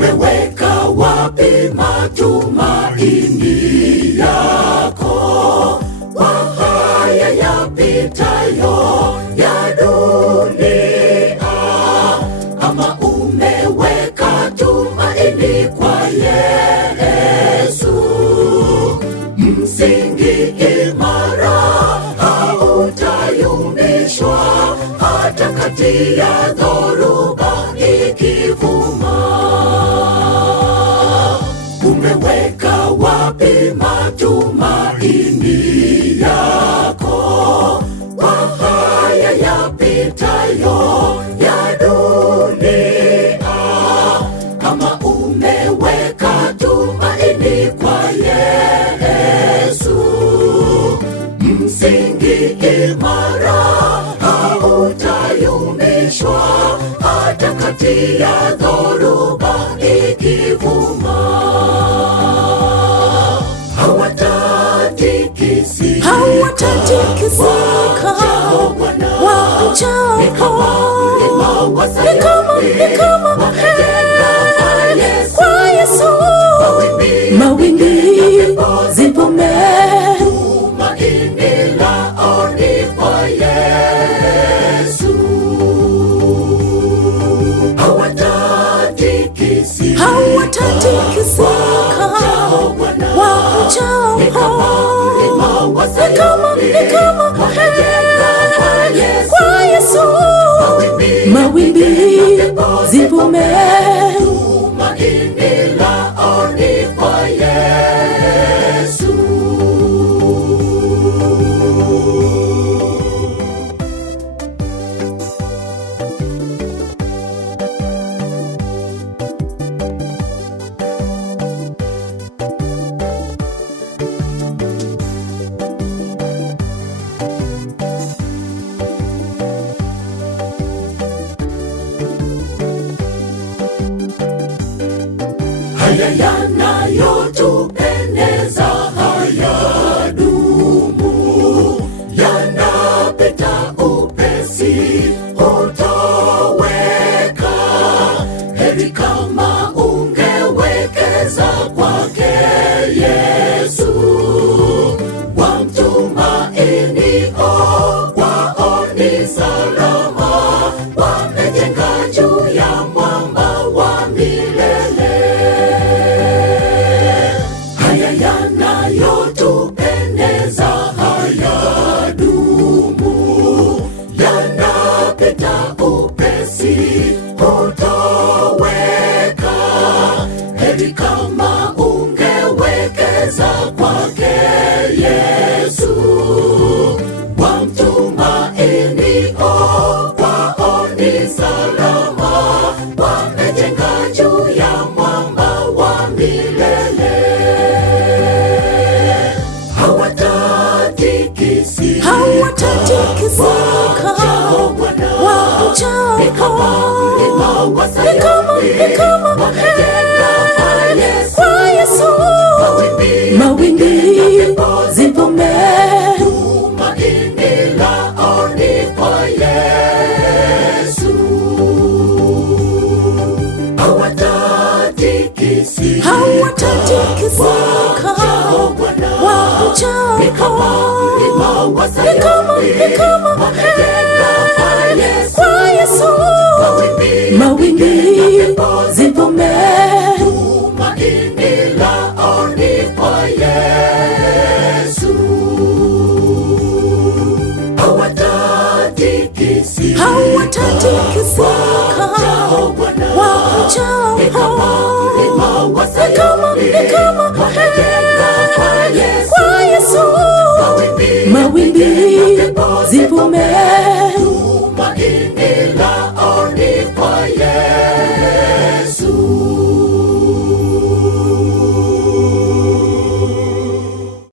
Umeweka wapi matumaini yako kwa haya yapitayo ya dunia? Ama umeweka tumaini kwa Yesu, msingi imara hautayumbishwa hata kati ya dhoruba ikivuma. Umeweka wapi matumaini yako kwa haya yapitayo ya dunia? Ama umeweka tumaini kwa Yesu, msingi imara hautayumbishwa hata kati ya dhoruba ikivuma. Hawatatikisika wamchao, ni kama kwa Yesu, mawimbi zivume, tumaini lao ni kwa Yesu. Hawatatikisika wamchao, ni kama kwa Yesu, mawimbi zivume, tumaini lao ni kwa Yesu. Haya yanayotupendeza hayadumu, yanapita upesi, hutoweka. Heri kama ungewekeza kwake Yesu, wamtumainio kwao ni salama, wamejenga juu ya mwamba wa milele. Yanayotupendeza hayadumu, yanapita upesi, hutoweka. Heri kama ungewekeza kwake Yesu, wamtumainio kwao ni salama, wamejenga juu ya mwamba wa milele. Hawatatikisika wamchao, ni kama kwa Yesu, mawimbi zivume, tumaini lao ni kwa Yesu. Hawatatikisika wamchao, ni kama kwa Yesu, mawimbi zivume, tumaini lao ni kwa Yesu. Hawatatikisika wamchao, ni kama kwa Yesu, mawimbi